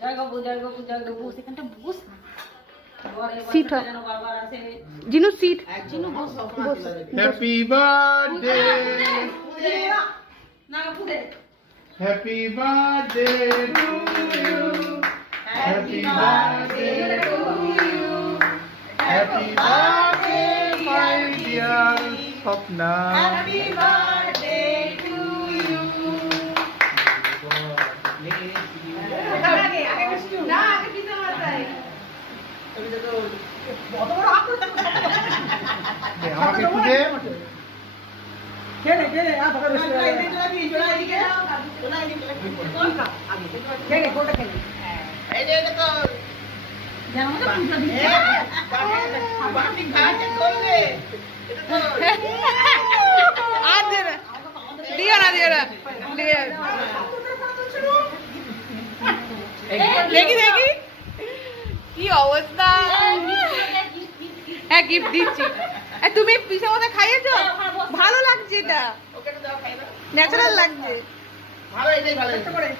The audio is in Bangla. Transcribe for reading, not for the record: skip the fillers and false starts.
জয় গো জয় গো জয় গো বস এখানটা বস না সিট জিনু সিট চিনু বস হ্যাপি বার্থডে না ফুদে happy birthday to you happy birthday to you happy birthday my dear Swapna happy birthday to you আগে আগে বসু না আগে পিছে মারতাই বড় বড় হাত করে আমাকে একটু দে খেলে আ বড় বসু জোড়া দিকে জোড়া দিকে কোন কা আগে খেলে কোনটা খেলে এই যে দেখো জানো তো পূজা দিতে বাটি ঘাটে করলে এটা তো আর দে না দিও না দেখি দেখি কি অবস্থা হ্যাঁ গিফট দিচ্ছি তুমি পিসের মধ্যে খাইয়েছো ভালো লাগছে এটা ওকে দাও খাইবা ন্যাচারাল লাগছে ভালো এটাই ভালো করে